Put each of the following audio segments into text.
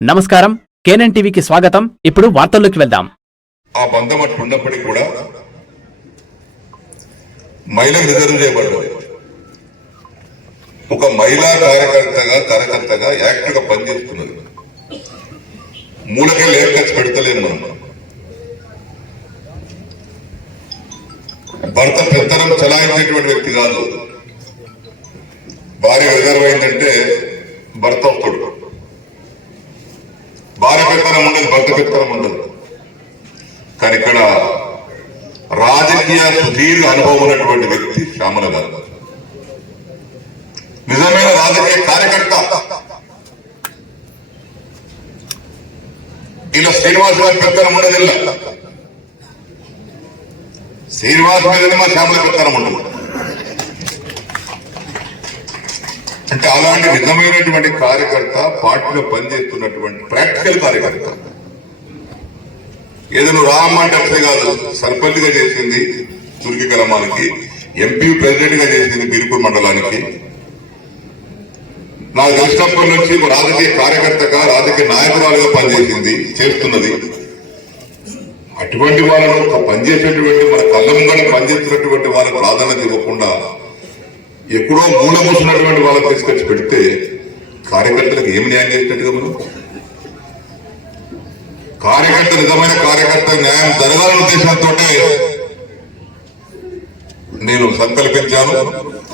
నమస్కారం, కేఎన్ఎన్ టీవీకి స్వాగతం. ఇప్పుడు వార్తల్లోకి వెళ్దాం. ఆ బంధం అట్లా ఉన్నప్పటికీ కూడా మహిళలు రిజర్వ్ చేయబడ్డారు. ఒక మహిళా కార్యకర్తగా యాక్టివ్ గా పనిచేస్తున్నది. మూలకే లేఖ ఖర్చు పెడతలేము మనం. భర్త పెత్తనం చలాయించేటువంటి వ్యక్తి కాదు. భార్య రిజర్వ్ అయిందంటే భర్త వస్తాడు. భార్య పెత్తనం ఉండదు, భర్త పెత్తనం ఉండదు. కానీ ఇక్కడ రాజకీయ సుదీర్ఘ అనుభవం ఉన్నటువంటి వ్యక్తి శ్యామల గారు నిజమైన రాజకీయ కార్యకర్త. ఇలా శ్రీనివాస్ గారి పెత్తనం ఉండదిಲ್ಲ. శ్రీనివాస్ మీదనే మా శ్యామల పెత్తనం ఉండదు. అంటే అలాంటి నిజమైనటువంటి కార్యకర్త, పార్టీలో పనిచేస్తున్నటువంటి ప్రాక్టికల్ కార్యకర్త. ఏదో నువ్వు రామ్మంటే అట్లే కాదు. సర్పంచ్ గా చేసింది తుర్కి గ్రామానికి, ఎంపీ ప్రెసిడెంట్ గా చేసింది బీర్పూర్ మండలానికి. నాకు తెలిసినప్పటి నుంచి రాజకీయ కార్యకర్తగా, రాజకీయ నాయకురాలుగా పనిచేసింది, చేస్తున్నది. అటువంటి వాళ్ళను పనిచేసేటువంటి, మన కళ్ళ ముంగడ పనిచేస్తున్నటువంటి వాళ్ళకు ప్రాధాన్యత ఇవ్వకుండా ఎక్కడో మూలమూసినటువంటి వాళ్ళని తీసుకొచ్చి పెడితే కార్యకర్తలకు ఏమి న్యాయం చేసినట్టుగా మనం? కార్యకర్త, నిజమైన కార్యకర్త న్యాయం జరగాలనే ఉద్దేశంతో నేను సంకల్పించాను.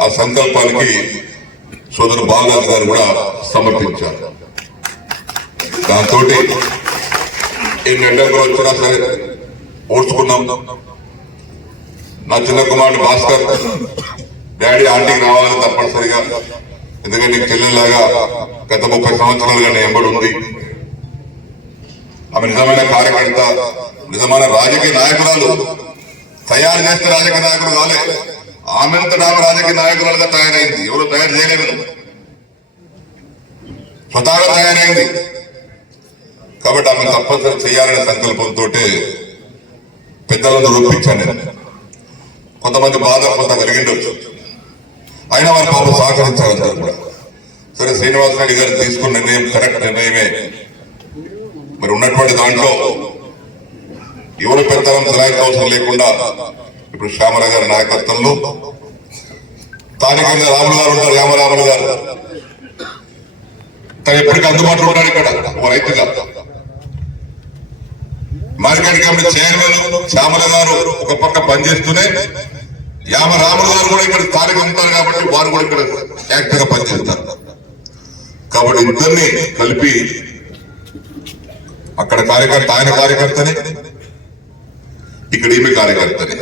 ఆ సంకల్పానికి సోదరు బాలరాజు గారు కూడా సమర్పించారు. దాంతో ఎన్ని ఎండలు వచ్చినా సరే ఓడ్చుకున్నాం. నా చిన్న కుమారుడు భాస్కర్ డాడీ ఆంటీకి రావాలని తప్పనిసరిగా, ఎందుకంటే నీకు చెల్లెలాగా గత 30 సంవత్సరాలుగా నేను ఎంబడి ఉంది. ఆమె నిజమైన కార్యకర్త, నిజమైన రాజకీయ నాయకురాలు. తయారు చేస్తే రాజకీయ నాయకుడు కాలే, ఆమెంతటా ఆమె రాజకీయ నాయకురాలుగా తయారైంది. ఎవరు తయారు చేయలేదు, స్వతహాగా తయారైంది. కాబట్టి ఆమె తప్పనిసరి చేయాలనే సంకల్పంతో పెద్దలందరూ ఒప్పించాను నేను. కొంతమంది బాధ కొంత కలిగిండొచ్చు, అయినా వారి పాపం సహకరించాలంటారు కూడా. సరే, శ్రీనివాస్ రెడ్డి గారు తీసుకున్న నిర్ణయం కరెక్ట్ నిర్ణయమే. మరి ఉన్నటువంటి దాంట్లో ఎవరు పెత్తనం సలాయిత అవసరం లేకుండా ఇప్పుడు శ్యామల గారి నాయకత్వంలో స్థానికంగా రాములు గారు ఉంటారు. రామరాములు గారు తను ఎప్పటికీ అందుబాటులో ఉంటాడు. ఇక్కడ ఓ రైతుగా మార్కెట్ కమిటీ చైర్మన్ శ్యామల గారు ఒక పక్క పనిచేస్తూనే రాములు గారు కూడా ఇక్కడ స్థానిక ఉంటారు. కాబట్టి వారు కూడా ఇక్కడ యాక్టివ్ గా పనిచేస్తారు. కాబట్టి ఇద్దరిని కలిపి అక్కడ కార్యకర్త, ఆయన కార్యకర్తని, ఇక్కడ ఈమె కార్యకర్తని.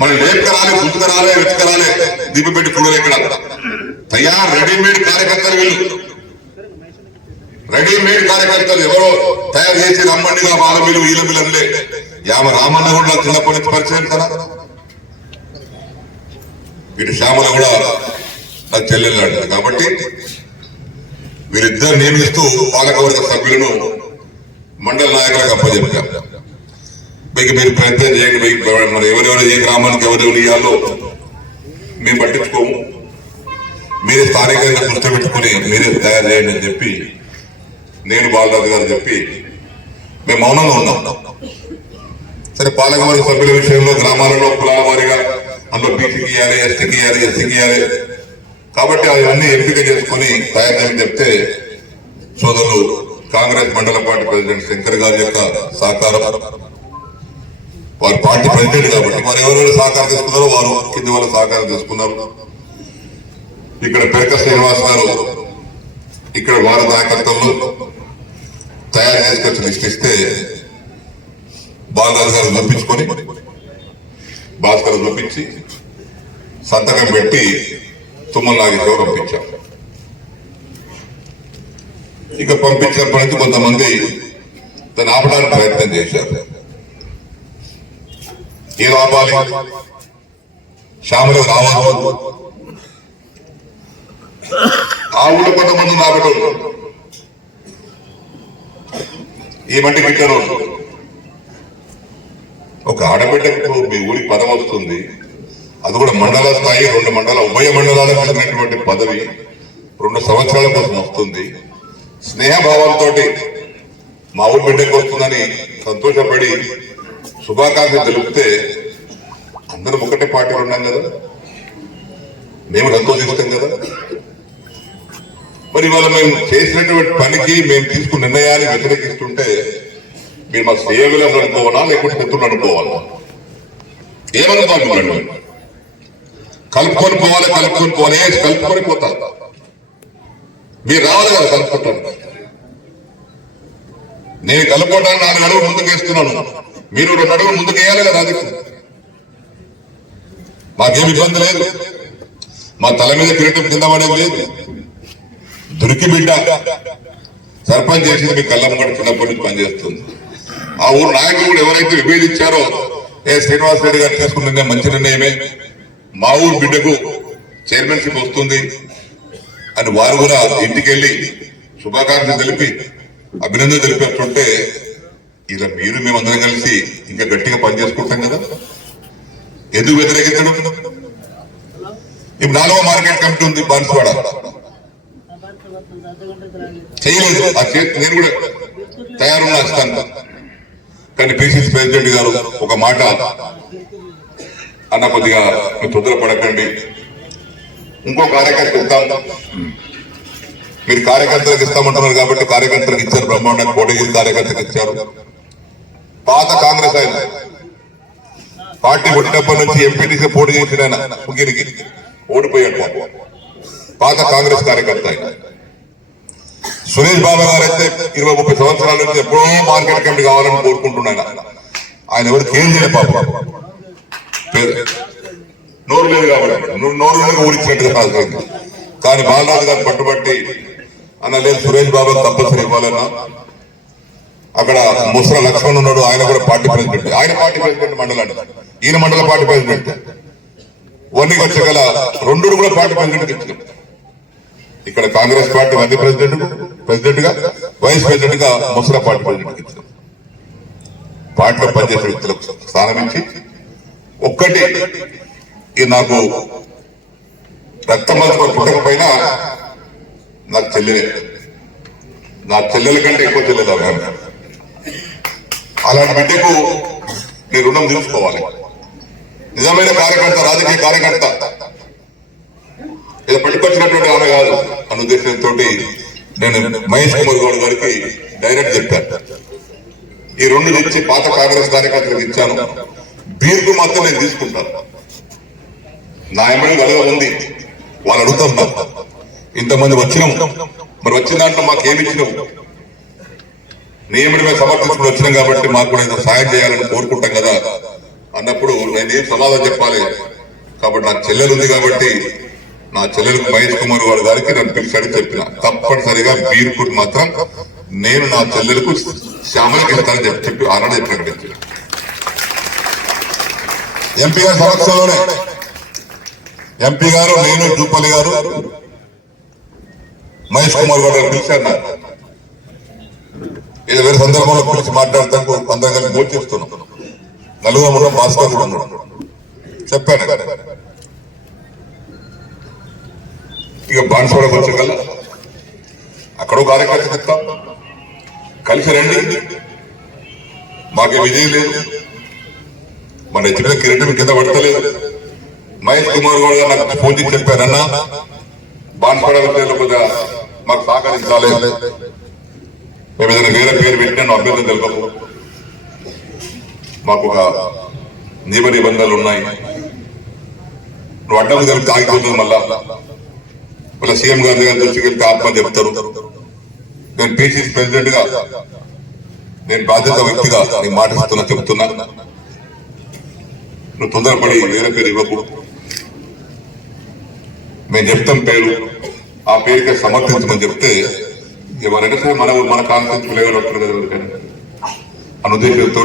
మనం లేపుకరాలే, గుంతుకరాలే, వెతుకరాలే, దీప పెట్టి చూడలే. ఇక్కడ తయారు రెడీమేడ్ కార్యకర్తలు వీళ్ళు. రెడీమేడ్ కార్యకర్తలు ఎవరో తయారు చేసి రమ్మండిగా వాళ్ళ వీళ్ళు వీళ్ళ వీళ్ళంలే. రామన్న కూడా నాకు చిన్నప్పటి నుంచి పరిచయం కదా. ఇటు శ్యామల కూడా నాకు చెల్లెలు అంటారు. కాబట్టి వీరిద్దరు నియమిస్తూ పాలకవర్గ సభ్యులను మండల నాయకులకు అప్పచెప్పాం. మీకు మీరు ప్రయత్నం చేయండి. మరి ఎవరెవరు ఏ గ్రామానికి ఎవరెవరు ఇవ్వాలో మేము పట్టించుకోము, మీరే స్థానికంగా దృష్టి పెట్టుకుని మీరే తయారు చేయండి అని చెప్పి నేను బాలరాజు గారు చెప్పి మేము మౌనంగా ఉన్నాం. సరే, పాలకవర్గ సభ్యుల విషయంలో గ్రామాలలో కులాల వారీగా అందులో బీసీకి ఇవ్వాలి, ఎస్టీకి ఇవ్వాలి, ఎస్సీకి ఇవ్వాలి. కాబట్టి అవన్నీ ఎంపిక చేసుకుని తయారు చేయని చెప్తే సోదరులు కాంగ్రెస్ మండల పార్టీ ప్రెసిడెంట్ శంకర్ గారి యొక్క సహకారం, వారి పార్టీ ప్రెసిడెంట్ కాబట్టి వారు ఎవరెవరు సహకారం తీసుకున్నారో వారు కింది వాళ్ళ సహకారం తీసుకున్నారు. ఇక్కడ పెరక శ్రీనివాస్ గారు ఇక్కడ వారి నాయకత్వంలో తయారు చేసుకొచ్చి లిస్ట్ ఇస్తే బాలరాజు గారు పంపించుకొని భాస్కర్ పంపించి సంతకం పెట్టి తుమ్మల నాగేశ్వరరావు పంపించారు. ఇక పంపించినప్పటి నుంచి కొంతమంది దాన్ని ఆపడానికి ప్రయత్నం చేశారు. ఏ ఆపాలి, శ్యామలకు రావాలి. ఆ ఊళ్ళో కొంతమంది ఆపటోళ్ళు, ఏమంటే ఇక్కడ ఒక ఆడబిడ్డకు మీ ఊరికి పదం వస్తుంది, అది కూడా మండల స్థాయి, 2 మండల ఉభయ మండలాలకు చెందినటువంటి పదవి 2 సంవత్సరాల కోసం వస్తుంది. స్నేహభావంతో మా ఊరు బిడ్డకు వస్తుందని సంతోషపడి శుభాకాంక్షలు తెలిపితే అందరం ఒకటే పార్టీలో ఉన్నాం కదా, మేము సంతోషిస్తాం కదా. మరి ఇవాళ మేము చేసినటువంటి పనికి మేము తీసుకున్న నిర్ణయాన్ని వ్యతిరేకిస్తుంటే మీరు మా శ్రేయవిలాసం అనుకోవాలా లేకుంటే పెద్దలు అనుకోవాలా? ఏమనుకోవాలి మిమ్మల్ని? కలుపుకొని పోవాలి కలుపుకొని పోతారు. మీరు రావాలి కదా కలుపుకుంటాను. నేను కలుపుకోవడానికి 4 అడుగులు ముందుకు వేస్తున్నాను, మీరు 2 అడుగులు ముందుకు వేయాలి కదా. అది మాకేం ఇబ్బంది లేదు, మా తల మీద కిరీటం కింద పడేది లేదు. దొరికి బిడ్డ సర్పంచ్ చేసింది మీ కళ్ళమ్మగడ చిన్నప్పటి నుంచి పనిచేస్తుంది. ఆ ఊరు నాయకుడు ఎవరైతే విభేదించారో శ్రీనివాస్ రెడ్డి గారు తీసుకున్న మంచి నిర్ణయమే, మా ఊరు బిడ్డకు చైర్మన్షిప్ వస్తుంది అని వారు కూడా ఇంటికెళ్లి శుభాకాంక్షలు తెలిపి అభినందన తెలిపినట్టుంటే ఇలా మీరు మేమందరం కలిసి ఇంకా గట్టిగా పనిచేసుకుంటాం కదా. ఎందుకు వ్యతిరేకించడం? ఇప్పుడు 4వ మార్కెట్ కమిటీ ఉంది బాన్సువాడ, చేయలేదు. నేను కూడా తయారున్నా ఇస్తాను, కానీ పిసిసి ప్రెసిడెంట్ గారు ఒక మాట అన్న, కొద్దిగా తొందరపడకండి, ఇంకో కార్యకర్త ఇస్తాం. మీరు కార్యకర్తలకు ఇస్తామంటున్నారు కాబట్టి కార్యకర్తలకు ఇచ్చారు, బ్రహ్మాండ కోటగిరి కార్యకర్తలకు ఇచ్చారు. పాత కాంగ్రెస్ ఆయన పార్టీ పుట్టినప్పటి నుంచి ఎంపీటీసీ పోటీ చేసిన ఆయన ముగ్గిరికి ఓడిపోయాడు. పాత కాంగ్రెస్ కార్యకర్త ఆయన. సురేష్ బాబు గారు అయితే 20-30 సంవత్సరాల నుంచి ఎప్పుడో మార్కెట్ కమిటీ కావాలని కోరుకుంటున్నాను. ఆయన ఎవరు కేంద్రీయ పాప నోరు లేదు కాబట్టి నోరు ఊరించినట్టుగా రాజకీయం. కానీ బాలరాజు గారు పట్టుబట్టి అన్న లేదు సురేష్ బాబు కంపల్సరీ ఇవ్వాలన్నా. అక్కడ ముసల లక్ష్మణ్ ఉన్నాడు, ఆయన కూడా పార్టీ ప్రెసిడెంట్. ఆయన పార్టీ ప్రెసిడెంట్ మండలాన్ని, ఈయన మండల పార్టీ ప్రెసిడెంట్. వన్నీ వచ్చగల 2 కూడా పార్టీ ప్రెసిడెంట్ ఇచ్చారు. ఇక్కడ కాంగ్రెస్ పార్టీ మధ్య ప్రెసిడెంట్ గా, వైస్ ప్రెసిడెంట్ గా ముసల పార్టీ ప్రెసిడెంట్ ఇచ్చారు. పార్టీలో పనిచేసే వ్యక్తులకు స్థానం ఇచ్చి ఒక్కటి నాకు రక్తబంధం పుట్టకపోయినా నాకు చెల్లెలే, నా చెల్లెల కంటే ఎక్కువ చెల్లెలు ఆమె. అలాంటి బిడ్డకు నేను రుణం తీసుకోవాలి. నిజమైన కార్యకర్త, రాజకీయ కార్యకర్త, ఏదో పట్టుకొచ్చినటువంటి ఆమె కాదు అన్న ఉద్దేశంతో నేను మహేష్ కుమార్ గౌడ్ గారికి డైరెక్ట్ చెప్పాను, ఈ 2 నుంచి పాత కాంగ్రెస్ కార్యకర్తలకు ఇచ్చాను, బీర్కు మాత్రం నేను తీసుకుంటాను. నా ఎమ్మెల్యే గలగా ఉంది, వాళ్ళు అడుగుతున్నారు ఇంతమంది వచ్చినాం, మరి వచ్చిన దాంట్లో మాకేమిచ్చినావు? నియమని మేము సమర్థించుకుని వచ్చినాం కాబట్టి మాకు కూడా ఏదో సాయం చేయాలని కోరుకుంటాం కదా అన్నప్పుడు నేనేం సమాధానం చెప్పాలి? కాబట్టి నాకు చెల్లెలు ఉంది కాబట్టి నా చెల్లెలకు మహేష్ కుమార్ గారు గారికి నేను పిలిచాడు చెప్పిన, తప్పనిసరిగా బీర్కుట్ మాత్రం నేను నా చెల్లెలకు శ్యామలకి ఇస్తానని చెప్పి ఆనాడు ప్రకటించాను. ఎంపీ గారి సమక్షంలోనే ఎంపీ గారు, నేను, జూపల్లి గారు, మహేష్ కుమార్ గారు పిలిచారు. ఇది వేరే సందర్భంలో పిలిచి మాట్లాడతాను, అందరం కలిసి భోజేస్తున్నాం. 4 భాస్కర్ కూడా ఉన్నాడు. చెప్పాను ఇక బాన్సువాడకు వచ్చగల అక్కడో కార్యకర్త చెప్తాం, కలిసి రండి, మాకే విజయం లేదు, మన ఎత్తున కిరీటం కింద పడతలేదు. మహేష్ కుమార్ గౌడ్ గారు నాకు ఫోన్ చేసి చెప్పారన్నా, బాన్సువాడ విషయంలో కొద్దిగా మాకు సహకరించాలి, మేము ఏదైనా వేరే పేరు పెట్టినా అభ్యర్థం తెలుపకు, మాకు ఒక నియమ నిబంధనలు ఉన్నాయి, నువ్వు అడ్డం కలిపి ఆగిపోతుంది. మళ్ళా సీఎం గారి దగ్గర దృష్టికి ఆత్మని చెప్తారు. నేను పిసిసి ప్రెసిడెంట్ గా, నేను బాధ్యత వ్యక్తిగా నీకు మాట ఇస్తున్నా, చెప్తున్నా, నువ్వు తొందరపడి వేరే పేరు ఇవ్వకు, మేము చెప్తాం పేరు, ఆ పేరుకి సమర్థించమని చెప్తే ఎవరైనా సరే మన కాన్ఫరెన్స్ లేవని ఉంటారు కదా అన్న ఉద్దేశంతో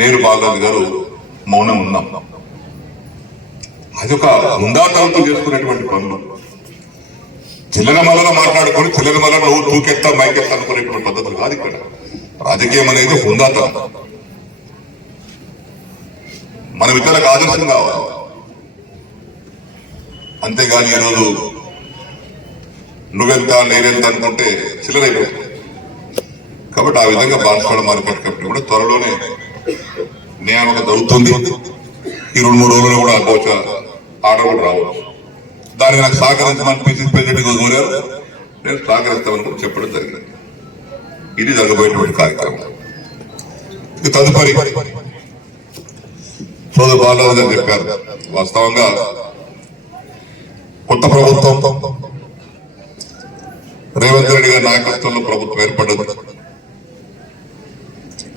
నేను బాలరాజు గారు మౌనం ఉన్నాం. అది ఒక ఉందాతనంతో చేసుకునేటువంటి పనులు. చిల్లర మల్లగా మాట్లాడుకొని చిల్లర మల్ల నువ్వు తూకెత్తా మైకెత్తా అనుకునేటువంటి పద్ధతులు కాదు ఇక్కడ. రాజకీయం అనేది ఉందాతనం, మన ఇతరులకు ఆదర్శం కావాలి. అంతేగాని ఈరోజు నువ్వెంత నేనెంత అనుకుంటే చిల్లరైపోతుంది. కాబట్టి ఆ విధంగా బాన్స్వాడ మార్కెట్ కమిటీ కూడా త్వరలోనే నియామకం జరుగుతుంది. ఈ 2-3 రోజుల్లో కూడా బహుశా ఆర్డర్ కూడా రావచ్చు. దానికి నాకు సహకరించమని పిసిసి ప్రెసిడెంట్ కోరారు. నేను సహకరిస్తామని కూడా చెప్పడం జరిగింది. ఇది జరగబోయేటువంటి కార్యక్రమం. ఇక తదుపరి సోదరు బాలరాజు గారు చెప్పారు, వాస్తవంగా కొత్త ప్రభుత్వం రేవంత్ రెడ్డి గారి నాయకత్వంలో ప్రభుత్వం ఏర్పడ్డది.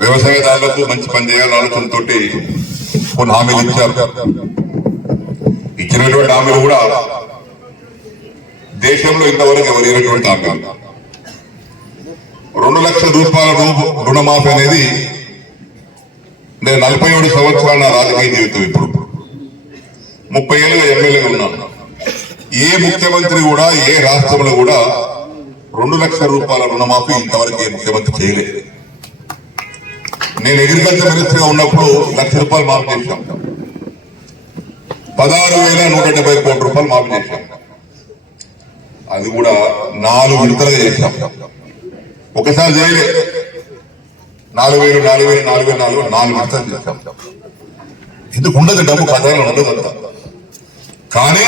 వ్యవసాయదారులకు మంచి పని చేయాలని ఆలోచనతో కొన్ని హామీలు ఇచ్చారు. ఇచ్చినటువంటి హామీలు కూడా దేశంలో ఇంతవరకు ఎవరు ఇచ్చినటువంటి హామీలు. 2 లక్షల రూపాయల రుణమాఫీ అనేది నేను 47 సంవత్సరాల నా రాజకీయ జీవితం. ఇప్పుడు 30 ఏళ్ళుగా ఎమ్మెల్యేగా ఉన్నాను. ఏ ముఖ్యమంత్రి కూడా ఏ రాష్ట్రంలో కూడా 2 లక్షల రూపాయల రుణమాఫీ ఇంతవరకు ఏ ముఖ్యమంత్రి చేయలేదు. నేను అగ్రికల్చర్ మినిస్టర్ గా ఉన్నప్పుడు 1 లక్ష రూపాయలు మాఫీ చేశాం. 16,170 కోట్ల రూపాయలు మాఫీ చేశాం. అది కూడా 4 విడతలుగా చేశాం. ఒకసారి చేయలే. 4,000 4 విడతలు చేశాం. ఎందుకు ఉండదు, డబ్బు ఖజానా ఉండదు అంతా. కానీ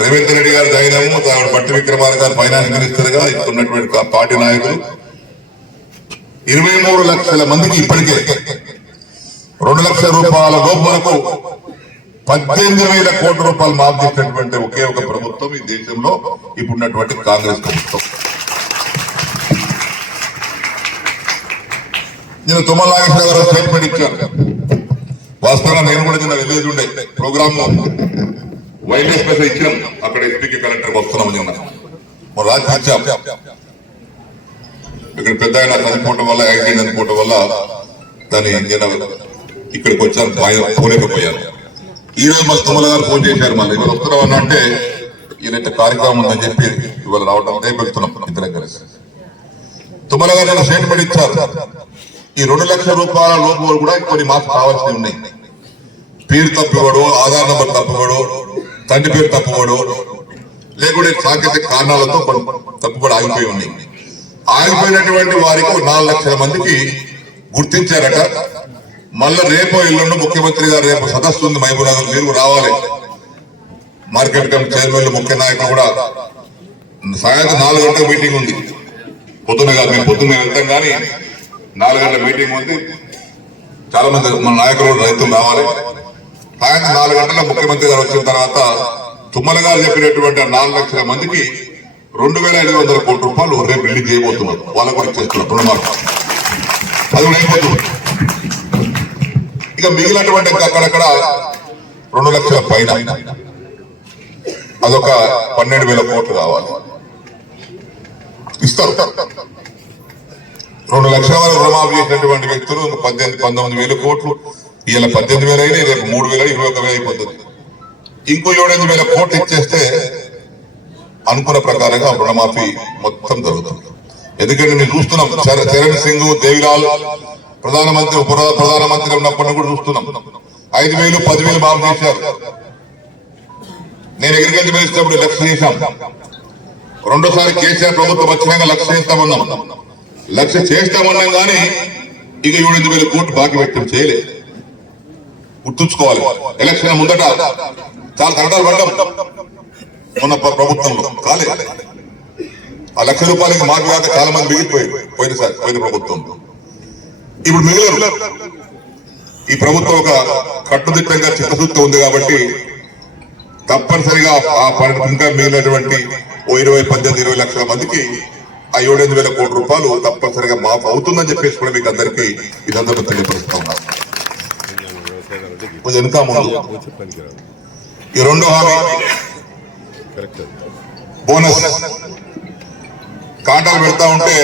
రేవంత్ రెడ్డి గారు ధైర్యము, బట్టి విక్రమార్క గారు ఫైనాన్స్ మినిస్టర్ గా ఉన్నటువంటి పార్టీ నాయకులు 23 లక్షల మందికి ఇప్పటికే 2 లక్షల రూపాయల లోపు వరకు 18,000 కోట్ల రూపాయలు మాఫ్ చేసినటువంటి ఒకే ఒక ప్రభుత్వం ఈ దేశంలో ఇప్పుడున్నటువంటి కాంగ్రెస్ ప్రభుత్వం. నేను తుమ్మల నాగేశ్వర గారు స్టేట్మెంట్ ఇచ్చాను. వాస్తవంగా నేను కూడా నిన్న వెళ్ళేది ఉండే ప్రోగ్రామ్ వైర్లెస్ మెసేజ్ ఇచ్చాం. అక్కడ ఎస్పీకి కలెక్టర్ వస్తున్నాం నిన్న రాత్రి ఇచ్చాం. ఇక్కడ పెద్ద ఆయన చనిపోవటం వల్ల, యాక్సిడెంట్ చనిపోవటం వల్ల దాన్ని నేను ఇక్కడికి వచ్చాను, పోలేకపోయాను. ఈ రోజు మా తుమ్మల గారు ఫోన్ చేశారు, మళ్ళీ ఇవాళ వస్తున్నామన్నా అంటే ఈయన కార్యక్రమం ఉందని చెప్పి ఇవాళ రావడం రేపు వెళ్తున్నాం ఇద్దరం కలిసి. తుమ్మల గారు నేను స్టేట్మెంట్ ఇచ్చారు. ఈ 2 లక్షల రూపాయల లోపు కూడా కొన్ని మార్క్స్ కావాల్సి ఉన్నాయి. పేరు తప్పివాడు, ఆధార్ నంబర్ తప్పివాడు, తండ్రి పేరు తప్పువాడు, లేకుంటే సాంకేతిక కారణాలతో తప్పుబడి ఆగిపోయి ఉన్నాయి. ఆగిపోయినటువంటి వారికి 4 లక్షల మందికి గుర్తించారట. మళ్ళా రేపో ఎల్లుండి ముఖ్యమంత్రి గారు రేపు సదస్సు ఉంది మహబూబ్నగర్, మీరు రావాలి. మార్కెట్ కమిటీ చైర్మన్ ముఖ్య నాయకులు కూడా సాయంత్రం 4 గంటల మీటింగ్ ఉంది. పొద్దున కాదు, మేము పొద్దున్న వెళ్తాం కానీ 4 గంటల మీటింగ్ ఉంది. చాలా మంది మన నాయకులు రైతులు రావాలి. సాయంత్రం 4 గంటల ముఖ్యమంత్రి గారు వచ్చిన తర్వాత తుమ్మల గారు చెప్పినటువంటి 4 లక్షల మందికి 2,500 కోట్ల రూపాయలు రేపు రిలీజ్ చేయబోతున్నారు. వాళ్ళకు కూడా ఇచ్చేస్తున్నారు రుణమాఫీ. అది కూడా అయిపోతుంది. ఇక మిగిలినటువంటి అక్కడక్కడ 2 లక్షల పైన అదొక 12,000 కోట్లు కావాలి, ఇస్తారు. 2 లక్షల వరకు రుణమాఫీ చేసినటువంటి వ్యక్తులు 19,000 కోట్లు. ఇలా 18,000 అయినా రేపు 3,000 21,000 అయిపోతుంది. ఇంకో 7,000 కోట్లు ఇచ్చేస్తే అనుకున్న ప్రకారంగా రుణమాఫీ మొత్తం జరుగుతుంది. ఎందుకంటే మేము చూస్తున్నాం, చరణ్ సింగ్, దేవిలాల్ ప్రధానమంత్రి ఉప ప్రధానమంత్రి ఉన్నప్పటిని కూడా చూస్తున్నాం. 5,000 10,000 మాఫీ చేశారు. నేను అగ్రికల్చర్ మినిస్టర్ 1 లక్ష చేశాం. రెండోసారి కేసీఆర్ ప్రభుత్వం వచ్చినాక 1 లక్ష చేస్తామన్నాం. 1 లక్ష చేస్తామన్నాం కానీ ఇక 7,000 కోట్లు బాకీ పెట్టడం చేయలేదు. గుర్తుంచుకోవాలి, ఎలక్షన్ ముందట చాలా కరటాలు పడ్డాం మొన్న ప్రభుత్వంలో, కాలేదు. ఆ 1 లక్ష రూపాయలకి మాకు కాక చాలా మంది మిగిలిపోయారు పోయిన ప్రభుత్వంలో. ఇప్పుడు మిగిలిన ఈ ప్రభుత్వం ఒక కట్టుదిట్టంగా చిత్తశుద్ధి ఉంది కాబట్టి తప్పనిసరిగా ఆ ఇంకా మిగిలినటువంటి 18-20 లక్షల మందికి ఆ 7,000 కోట్ల రూపాయలు తప్పనిసరిగా మాఫ్ అవుతుందని చెప్పేసి కూడా మీకు అందరికీ ఇదంతా తెలియపరుస్తూ ఉన్నారు. ఇంకా ముందు ఈ 2వ హామీ బోనస్ కాంటాలు పెడతా ఉంటే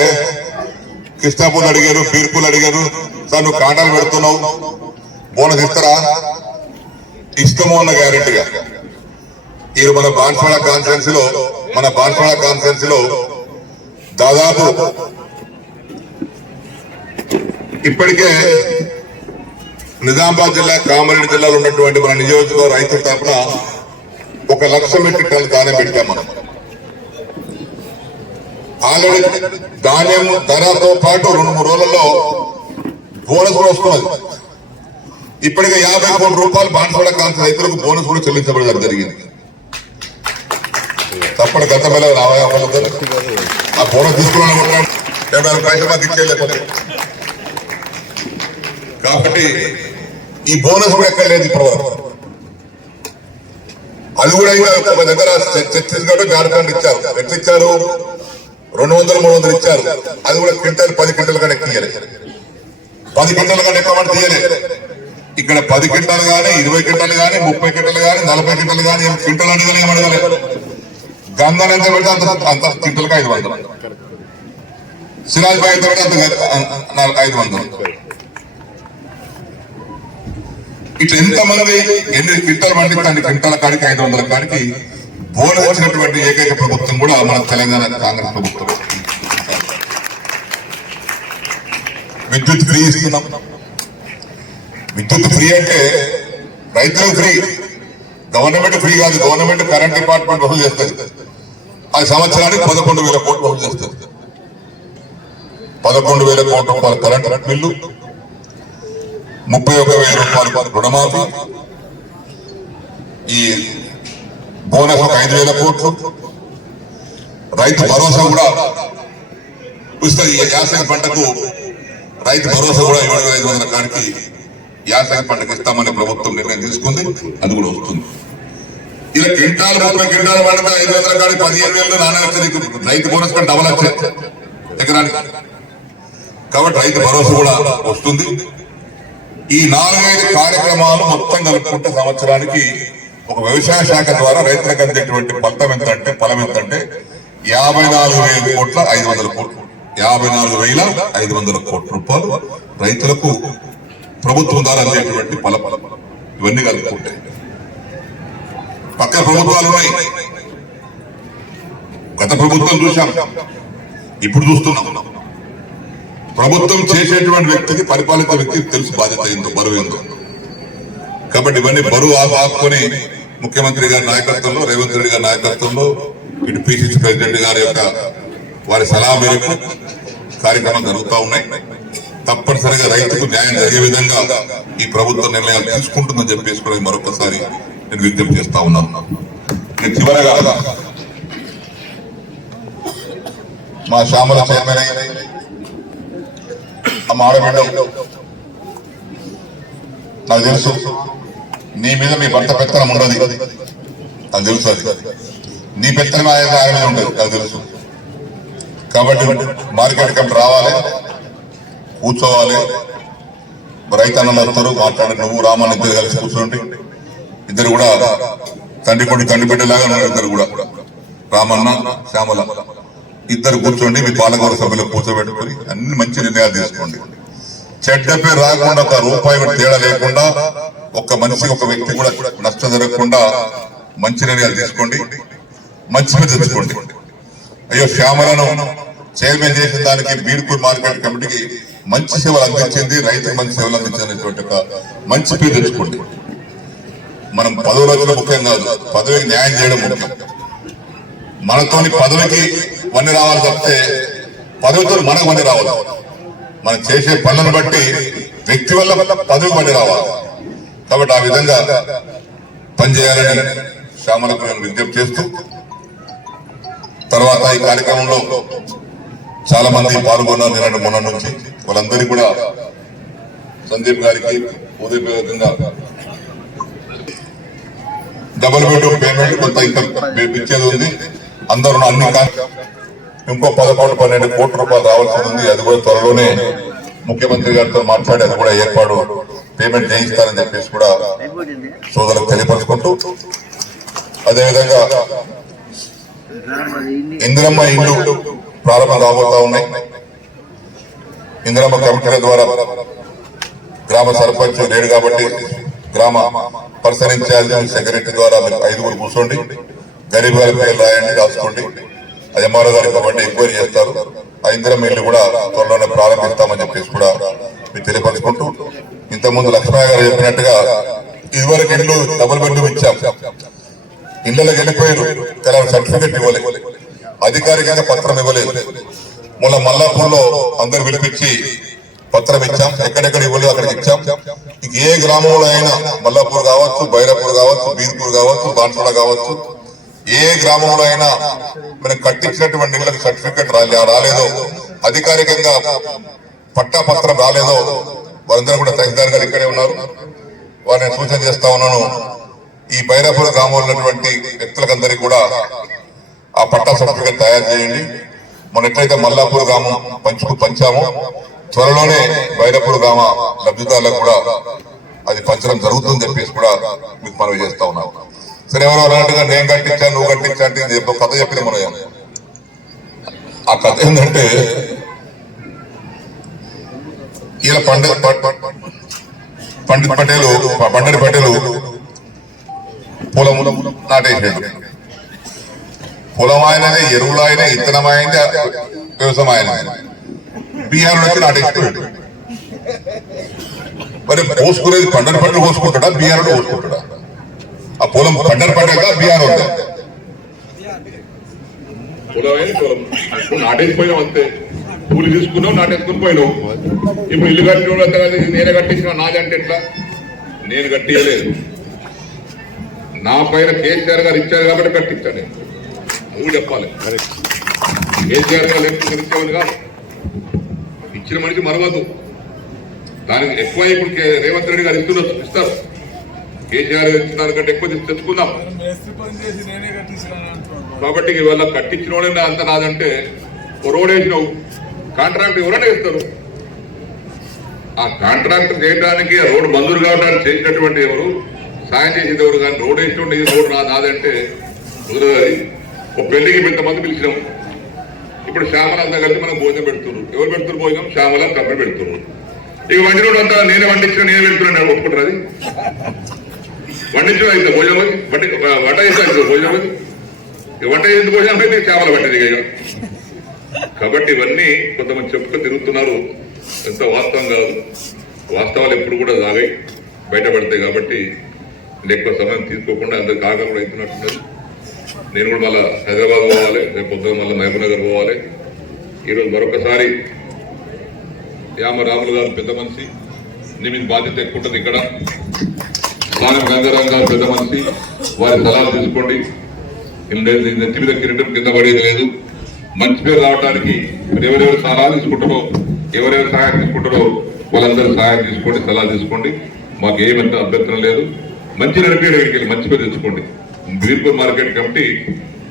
కృష్ణాపూర్లు అడిగారు, పీర్పూలు అడిగారు, సార్ నువ్వు కాంటాలు పెడుతున్నావు బోనస్ ఇస్తారా? ఇస్తాము అన్న గ్యారెంటీగా. ఈ మన బాన్స్వాడ కాన్ఫరెన్స్ లో దాదాపు ఇప్పటికే నిజామాబాద్ జిల్లా, కామారెడ్డి జిల్లాలో ఉన్నటువంటి మన నియోజకవర్గ రైతుల తరఫున 1 లక్ష మెట్రిక్ టన్నులు దానం పెట్టాం మనం. ఆల్రెడీ ధాన్యం ధరతో పాటు 2-3 రోజులలో బోనస్ కూడా వస్తున్నది. ఇప్పటికే 50 కోట్ల రూపాయలు బాన్సువాడ కాల్సిన రైతులకు బోనస్ కూడా చెల్లించబడడం జరిగింది. తప్పని గతంలో రావాలి ఆ బోనస్ తీసుకున్నాను పైసలు మాకు ఇచ్చేయలేకపోతే. కాబట్టి ఈ బోనస్ కూడా ఎక్కడ లేదు ఇప్పుడు. అది కూడా ఇంకా ఒక దగ్గర ఛత్తీస్గఢ్ జార్ఖండ్ ఇచ్చారు. ఎట్లా ఇచ్చారు? 200-300 ఇచ్చారు. అది కూడా క్వింటల్ 10 క్వింటల్ కంటే ఎక్కియాలి. 10 క్వింటల్ కంటే ఎక్కువ తీయలే. ఇక్కడ 10 క్వింటాలు కానీ 20 క్వింటాలు కానీ 30 క్వింటాలు కానీ 40 క్వింటాలు కానీ క్వింటల్ అడగలే ఏమడగలే. గంధం ఎంత పెడితే అంత క్వింటల్కి 500. సిరాజ్ బాయ్ ఎంత పెడితే అంత 500. ఇట్లా ఎంతమంది ఎన్ని క్వింటాలు పండితే అన్ని క్వింటాల కాడికి 500 కాడికి బోనస్ వచ్చినటువంటి ఏకైక ప్రభుత్వం కూడా మన తెలంగాణ కాంగ్రెస్ ప్రభుత్వం. విద్యుత్ ఫ్రీ ఇస్తున్నాం. విద్యుత్ ఫ్రీ అంటే రైతులకు ఫ్రీ, గవర్నమెంట్ ఫ్రీ కాదు. గవర్నమెంట్ కరెంట్ డిపార్ట్మెంట్ వసూలు చేస్తుంది. అది సంవత్సరానికి 11,000 కోట్లు వసూలు చేస్తుంది. 11,000 కోట్ల రూపాయల కరెంట్ బిల్లు, 31,000 రూపాయలు రుణమాఫీ, ఈ బోనస్ 5,000 కోట్లు, రైతు భరోసా కూడా ఇస్తుంది. ఈ యాసంగి పంటకు రైతు భరోసా కూడా 7,500 కాడికి యాసంగి పంటకు ఇస్తామని ప్రభుత్వం నిర్ణయం తీసుకుంది. అది కూడా వస్తుంది. ఇలా క్వింటాలు 30 క్వింటాలు పండితే 500 కాడికి 15,000 నాన్న వచ్చేది. రైతు బోనస్ కంటే డబల్ వచ్చేది ఎకరానికి. కాబట్టి రైతు భరోసా కూడా వస్తుంది. ఈ 4-5 కార్యక్రమాలు మొత్తం కలుపుకుంటే సంవత్సరానికి ఒక వ్యవసాయ శాఖ ద్వారా రైతులకు అందేటువంటి ఫలం ఎంతంటే 54,500 కోట్లు. 54,500 కోట్ల రూపాయలు రైతులకు ప్రభుత్వం ద్వారా అందేటువంటి ఫలం. ఇవన్నీ కలుపుకుంటే పక్క ప్రభుత్వాలు ఉన్నాయి. గత ప్రభుత్వం చూశాం, ఇప్పుడు చూస్తున్నాం. ప్రభుత్వం చేసేటువంటి వ్యక్తికి, పరిపాలిత వ్యక్తికి తెలుసు బాధ్యత ఏందో, బరువు ఏందో. కాబట్టి ఇవన్నీ బరువు ఆపుకొని ముఖ్యమంత్రి గారి నాయకత్వంలో, రేవంత్ రెడ్డి గారి నాయకత్వంలో, ఇటు పిసిసి ప్రెసిడెంట్ గారి యొక్క వారి సలహా మేరకు కార్యక్రమాలు జరుగుతూ ఉన్నాయి. తప్పనిసరిగా రైతుకు న్యాయం జరిగే విధంగా ఈ ప్రభుత్వం నిర్ణయాలు తీసుకుంటుందని చెప్పేసి కూడా మరొకసారి నేను విజ్ఞప్తి చేస్తా ఉన్నాను. చివరగా మా శ్యామల చైర్మన్ మా ఆడబిడ్డ, నాకు తెలుసు నీ మీద మీ భర్త పెత్తనం ఉండదు, నాకు తెలుసు. అది నీ పెత్తనం ఆయన మీద ఉండదు, నాకు తెలుసు. కాబట్టి మార్కెట్ కమిటీ రావాలి, కూర్చోవాలి. రైతన్నలు వస్తారు, మాట్లాడి నువ్వు రామన్న ఇద్దరు కలిసి కూర్చోండి. ఇద్దరు కూడా తండ్రి బిడ్డలాగా ఇద్దరు కూడా, రామన్న శ్యామల ఇద్దరు కూర్చోండి. మీ పాలకవర్గ సభ్యులు కూర్చోబెట్టుకుని అన్ని మంచి నిర్ణయాలు తీసుకోండి. చెడ్డ పేరు రాకుండా, 1 రూపాయి తేడా లేకుండా, ఒక మనిషి ఒక వ్యక్తి కూడా నష్టం జరగకుండా మంచి నిర్ణయాలు తీసుకోండి, మంచి మీద తెచ్చుకోండి. అయ్యో శ్యామలను చైర్మన్ చేసిన దానికి బీర్పూర్ మార్కెట్ కమిటీకి మంచి సేవలు అందించింది, రైతుకు మంచి సేవలు అందించినటువంటి ఒక మంచి పేరు తెచ్చుకోండి. మనం పదవులు వచ్చిన ముఖ్యం కాదు, పదవికి న్యాయం చేయడం ముఖ్యం. మనతోని పదవికి వన్నీ రావాలి తప్పితే పదవితో మనకు వన్నీ రావాలి. మనం చేసే పనులను బట్టి వ్యక్తి వల్ల పదవి వన్నీ రావాలి. కాబట్టి ఆ విధంగా పనిచేయాలని శ్యామలకు నేను విజ్ఞప్తి చేస్తూ, తర్వాత ఈ కార్యక్రమంలో చాలా మంది పాల్గొన్నారు నిన్న మొన్న నుంచి. వాళ్ళందరికీ కూడా సందీప్ గారికి ఉదయపూర్వకంగా డబుల్ బెడ్రూమ్ పేమెంట్ కొంత ఇంకా ఇచ్చేది ఉంది. అందరూ అన్ని ఇంకో 11-12 కోట్ల రూపాయలు రావాల్సి ఉంది. అది కూడా త్వరలోనే ముఖ్యమంత్రి గారితో మాట్లాడి అది కూడా ఏర్పాటు పేమెంట్ చేయిస్తారని చెప్పేసి కూడా సోదరులకు తెలియపరుచుకుంటూ, అదేవిధంగా ఇందిరమ్మ ఇల్లు ప్రారంభం కాబోతా ఉన్నాయి. ఇందిరమ్మ కమిటీల ద్వారా గ్రామ సర్పంచ్ లేడు కాబట్టి గ్రామ పర్సన్ ఇన్ఛార్జ్ సెక్రటరీ ద్వారా 5 కూర్చోండి, గరీబ్ గారి పేరు రాయండి, రాసుకోండి. ఎంఆర్ఓ గారికి కాబట్టి ఎంక్వైరీ చేస్తారు. ఆ ఇందిరమ్మ ఇల్లు కూడా త్వరలోనే ప్రారంభిస్తామని చెప్పేసి కూడా మీకు తెలియపరుచుకుంటూ, ఇంతకుముందు లక్ష్మయ్య గారు చెప్పినట్టుగా ఇదివరకు ఇల్లు డబుల్ బెడ్రూమ్ ఇచ్చాం, ఇళ్లలోకి వెళ్ళిపోయారు, తెలంగాణ సర్టిఫికెట్ ఇవ్వలేదు. అధికారికంగా పత్రం ఇవ్వలేదు. మొన్న మల్లాపూర్లో అందరు పిలిపించి పత్రం ఇచ్చాం. ఎక్కడెక్కడ ఇవ్వలేదు అక్కడికి ఇచ్చాం. ఏ గ్రామంలో అయినా మల్లాపూర్ కావచ్చు, బైరాపూర్ కావచ్చు, బీర్పూర్ కావచ్చు, బాన్సుడ కావచ్చు, ఏ గ్రామంలో అయినా మనం కట్టించినటువంటి ఇళ్లకు సర్టిఫికెట్ రాలేదో, అధికారికంగా పట్టా పత్రం రాలేదో వారందరూ కూడా తహసీల్దార్ గారు ఇక్కడే ఉన్నారు. వారిని సూచన చేస్తా ఉన్నాను, ఈ బైరాపూర్ గ్రామంలో ఉన్నటువంటి వ్యక్తులకందరికీ కూడా ఆ పట్టా సర్టిఫికెట్ తయారు చేయండి. మనం ఎట్లయితే మల్లాపూర్ గ్రామం పంచామో త్వరలోనే బైరాపూర్ గ్రామ లబ్ధిదారులకు కూడా అది పంచడం జరుగుతుందని చెప్పేసి కూడా మీకు మనవి చేస్తా ఉన్నాం. సరే, ఎవరో అన్నట్టుగా నేను కట్టించాను, నువ్వు కట్టించా అంటే కథ చెప్పింది మనం. ఆ కథ ఏంటంటే, ఇలా పండిత్ పటేలు పొలం నాటేసాడు. పొలం ఆయననే, ఎరువులు ఆయన, ఇత్తనం ఆయనే, వ్యవసాయం ఆయన. బీహార్ నుంచి నాటేస్తాడు. మరి పోసుకునేది పండని పంటలు పోసుకుంటాడా, బీహార్ పోసుకుంటాడా? ఆ పొలం పండని పంటగా బీహార్ ఉందా? పొలం నాటేసిపోయినావు అంతే. పూలు తీసుకున్నావు, నాటేసుకుని పోయినావు. ఇప్పుడు ఇల్లు కట్టిన నేనే కట్టించిన, నాది అంటే ఎట్లా? నేను కట్టియలేదు, నా పైన కేసీఆర్ గారు ఇచ్చారు కాబట్టి కట్టించాను. నేను నువ్వు చెప్పాలి, కేసీఆర్ గారు ఇచ్చేవాడు కాదు. ఇచ్చిన మనిషి మరవద్దు. దానికి ఎక్కువ ఇప్పుడు రేవంత్ రెడ్డి గారు ఇస్తారు. కేసీఆర్ గారు ఇచ్చిన దానికంటే ఎక్కువ తెచ్చుకుందాం. కాబట్టి ఇవాళ కట్టించిన వాడే అంత నాదంటే, రోడ్ వేసినావు, కాంట్రాక్ట్ ఎవరైనా ఇస్తారు. ఆ కాంట్రాక్ట్ చేయడానికి, రోడ్డు మంజూరు కావడానికి చేసినటువంటి ఎవరు, సాయం చేసేది ఎవరు? కానీ రోడ్ వేసినటువంటి రోడ్డు నాదంటే కుదరదు. ఒక పెళ్లికి పెద్దమంది పిలిచినాం. ఇప్పుడు శ్యామల అంతా కలిసి మనం భోజనం పెడుతున్నారు. ఎవరు పెడుతున్నారు భోజనం? శ్యామల కంపెనీ పెడుతున్నారు. ఇక వండి రోడ్డు అంతా నేనే వండించిన, నేనే పెడుతున్నాను ఒప్పుకుంటారు. అది వండించడం అయితే భోజనం, వంట చేస్తే భోజనం, వంట చేసిన భోజనం అయితే శ్యామల పట్టింది ఇక. కాబట్టి ఇవన్నీ కొంతమంది చెప్పుకొని తిరుగుతున్నారు. ఎంత వాస్తవం కాదు. వాస్తవాలు ఎప్పుడు కూడా సాగాయి, బయటపడతాయి. కాబట్టి ఎక్కువ సమయం తీసుకోకుండా అందరికి ఆగా కూడా అవుతున్నట్టున్నది. నేను కూడా మళ్ళీ హైదరాబాద్ పోవాలి, రేపు పొద్దున మళ్ళీ మహబూబ్ నగర్ పోవాలి. ఈరోజు మరొకసారి రాములు గారు పెద్ద మనిషి, నీ మీద బాధ్యత ఎక్కువ ఉంటుంది. ఇక్కడ స్వామి గంగారాం గారు పెద్ద మనిషి, వారి సలహాలు తీసుకోండి. నెత్తి మీద కిరీటం కింద పడేది లేదు. మంచి పేరు రావడానికి మీరు ఎవరెవరు సలహాలు తీసుకుంటారో, ఎవరెవరు సహాయం తీసుకుంటారో వాళ్ళందరూ సహాయం తీసుకోండి, సలహాలు తీసుకోండి. మాకు ఏమంత అభ్యంతరం లేదు. మంచి నడిపేయడానికి మంచి పేరు తెచ్చుకోండి. బీర్పూర్ మార్కెట్ కమిటీ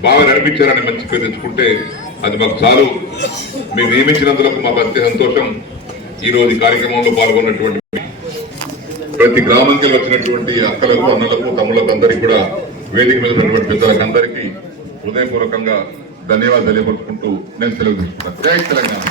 బాగా నడిపించారని మంచి పేరు తెచ్చుకుంటే అది మాకు చాలు. మేము నియమించినందుకు మాకు అత్యంత సంతోషం. ఈ రోజు ఈ కార్యక్రమంలో పాల్గొన్నటువంటి ప్రతి గ్రామానికి వచ్చినటువంటి అక్కలకు, అన్నలకు, తమ్ముళ్లకు అందరికీ కూడా, వేదిక మీద ఉన్నటువంటి పెద్దలకు అందరికీ హృదయపూర్వకంగా ధన్యవాదాలు తెలియపరుచుకుంటూ నేను సెలవు తీసుకుంటాను. జై తెలంగాణ.